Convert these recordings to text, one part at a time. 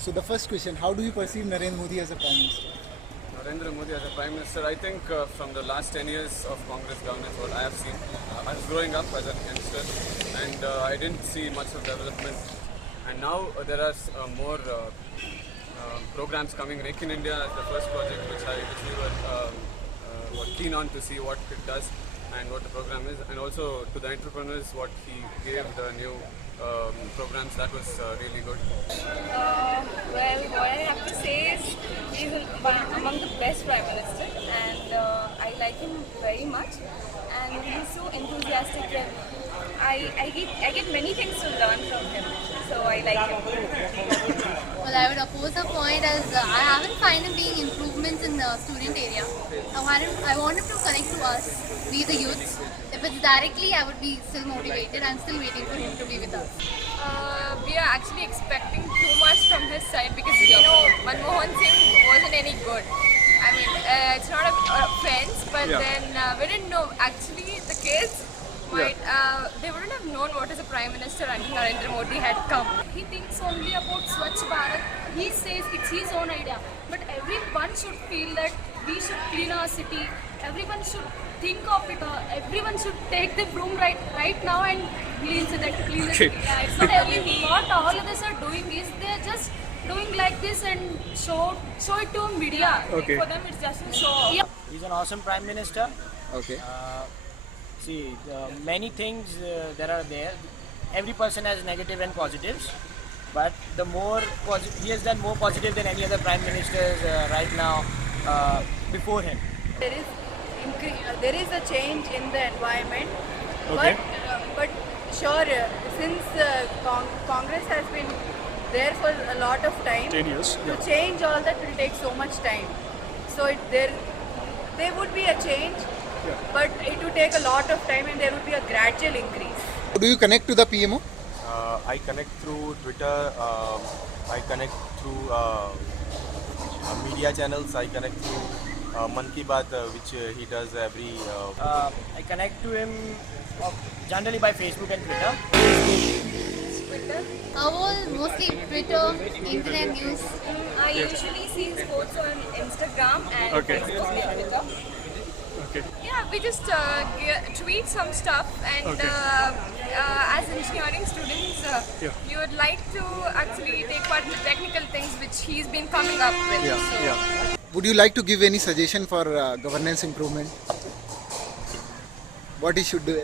So the first question, how do you perceive Narendra Modi as a Prime Minister? Narendra Modi as a Prime Minister, I think from the last 10 years of Congress governance, what I have seen, I was growing up as a youngster and I didn't see much of development. And now there are more programs coming. Make in India as the first project which we were keen on to see what it does and what the program is. And also to the entrepreneurs, what he gave the new programs, that was really good. Well, what I have to say is he's among the best Prime Minister, and I like him very much. And he's so enthusiastic, and I get many things to learn from him. So I like him. Well, I would oppose the point as I haven't found him being improvements in the student area. I want him to connect to us, we the youths. If it's directly, I would be still motivated. I'm still waiting for him to be with us. We are actually expecting too much from his side because we know Manmohan Singh wasn't any good. I mean, it's not a offense, but then we didn't know. Actually, the kids might they wouldn't have known what is a Prime Minister until Narendra Modi had come. He thinks only about Swachh Bharat. He says it's his own idea, but everyone should feel that we should clean our city. Everyone should think of it. Everyone should take the broom right now and clean the city. Yeah, it's not what all of us are doing is they're just doing like this and show it to media. Okay. For them, it's just a show. Yeah. He's an awesome Prime Minister. Okay. Many things that are there. Every person has negative and positives, but the more he has done more positive than any other Prime Ministers right now before him. There is a change in the environment, Okay. but sure, since Congress has been there for a lot of time, 10 years. to change all that will take so much time. So there would be a change, but it would take a lot of time and there would be a gradual increase. Do you connect to the PMO? I connect through Twitter, I connect through media channels, I connect through Man Ki Baat, which he does every... I connect to him generally by Facebook and Twitter. Mostly Twitter, internet news. I usually see his posts on Instagram and Facebook and Twitter. Okay. Yeah, we just tweet some stuff, and as engineering students, we would like to actually take part in the technical things which he's been coming up with. Would you like to give any suggestion for governance improvement? What he should do?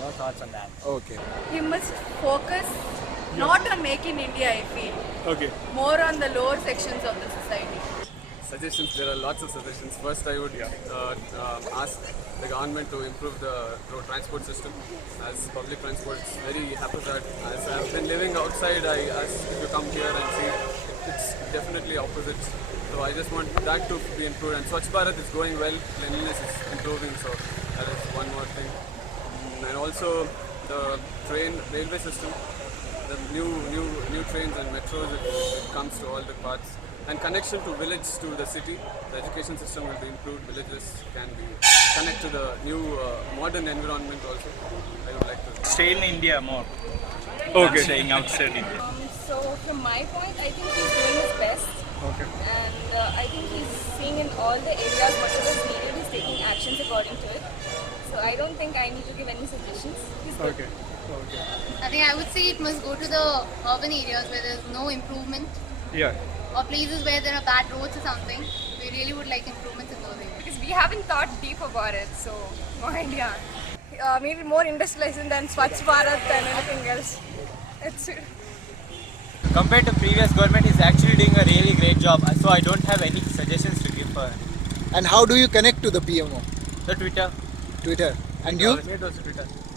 No thoughts on that. Okay. He must focus not on making India, I feel, Okay. more on the lower sections of the society. Suggestions, there are lots of suggestions. First, I would ask the government to improve the road transport system, as public transport is very haphazard. As I've been living outside, I ask if you come here and see, it's definitely opposite. So I just want that to be improved. And Swachh Bharat is going well, cleanliness is improving, so that is one more thing. And also the railway system, the new trains and metros, it comes to all the parts. And connection to village to the city, the education system will be improved, villages can be connect to the new modern environment also. I would like to Stay in India more than staying outside India. So from my point, I think he's doing his best. Okay. And I think he's seeing in all the areas whatever is needed, he's taking actions according to it. So I don't think I need to give any suggestions. He's good. Okay. Okay. I think I would say it must go to the urban areas where there's no improvement, Yeah. or places where there are bad roads or something. We really would like improvements in those areas. Because we haven't thought deep about it, so no idea. Maybe more industrialization than Swachh Bharat than anything else. It's Compared to previous government, he's actually doing a really great job. So I don't have any suggestions to give for him. And how do you connect to the PMO? The Twitter. Twitter. And you? It was Twitter.